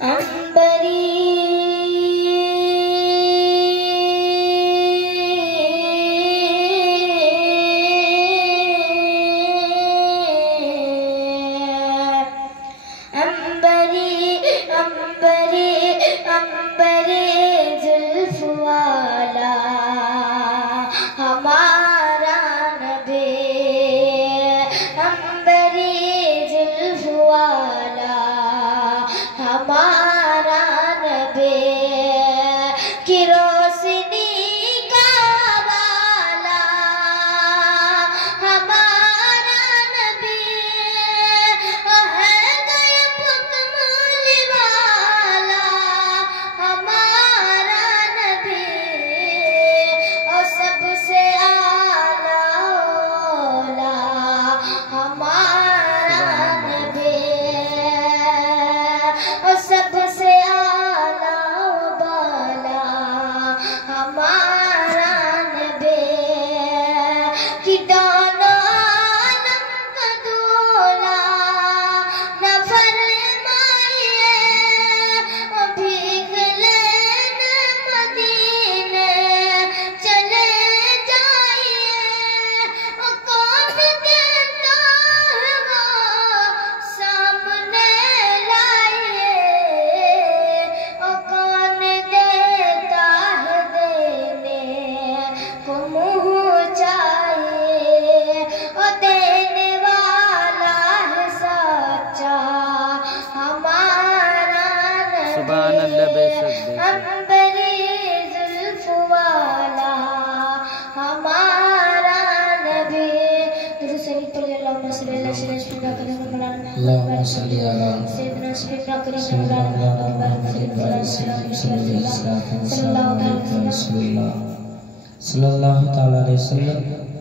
अंबरी जुल्फ वाला हमारा नबी अंबरी जुल्फ वाला हमारा नबी की रोशनी का वाला हमारा नबी है गयब कमली वाला हमारा नबी और सबसे आला औला हमारा नबी और सबसे आला बाला हमारा नबी कि दोनों आलम का दूल्हा न फरमाइए भीग लेने मदीने चले जाइए कौन देता है वो सामने लाइए कौन देता है देने को मुँह चाहिए देने वाला है सच्चा हमारा सुभान अल्लाह बेशक अंबरी जुल्फ वाला हमारा नबी दुरूद शरीफ पढ़िए अल्लाहुम्मा सल्ली अला सय्यिदना मौलाना अल्लाहुम्मा सल्ली अला सय्यिदना सय्यिदना करीम मौलाना सल्लल्लाहु तआला अलैहि वसल्लम।